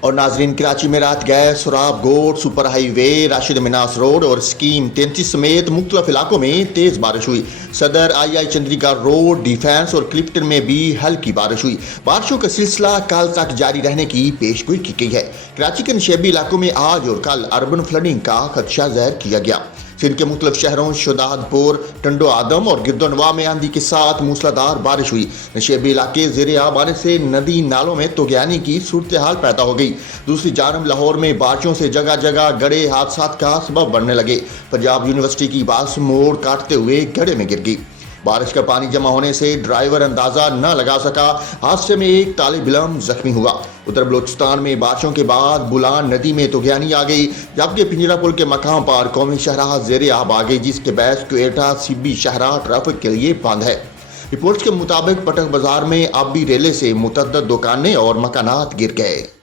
اور ناظرین، کراچی میں رات گیس، سراب گوٹ، سپر ہائی وے، راشد مناس روڈ اور اسکیم 33 سمیت مختلف علاقوں میں تیز بارش ہوئی۔ صدر آئی چندری گڑھ روڈ، ڈیفینس اور کلفٹن میں بھی ہلکی بارش ہوئی۔ بارشوں کا سلسلہ کل تک جاری رہنے کی پیش گوئی کی گئی ہے۔ کراچی کے نشیبی علاقوں میں آج اور کل اربن فلڈنگ کا خدشہ ظاہر کیا گیا۔ سندھ کے مختلف شہروں شہزاد پور، ٹنڈو آدم اور گردنوا میں آندھی کے ساتھ موسلادھار بارش ہوئی۔ نشیبی علاقے زیر آب آنے سے ندی نالوں میں طغیانی کی صورتحال پیدا ہو گئی۔ دوسری جانب لاہور میں بارشوں سے جگہ جگہ گڑھے حادثات کا سبب بننے لگے۔ پنجاب یونیورسٹی کی بس موڑ کاٹتے ہوئے گڑھے میں گر گئی۔ بارش کا پانی جمع ہونے سے ڈرائیور اندازہ نہ لگا سکا۔ حادثے میں ایک طالب علم زخمی ہوا۔ اتر بلوچستان میں بارشوں کے بعد بولان ندی میں طغیانی آ گئی، جبکہ پنجرا پل کے مقام پر قومی شاہراہ زیر آب آ گئی، جس کے باعث کوئٹہ سبی شاہراہ ٹریفک کے لیے بند ہے۔ رپورٹس کے مطابق پٹک بازار میں اب بھی ریلے سے متعدد دکانیں اور مکانات گر گئے۔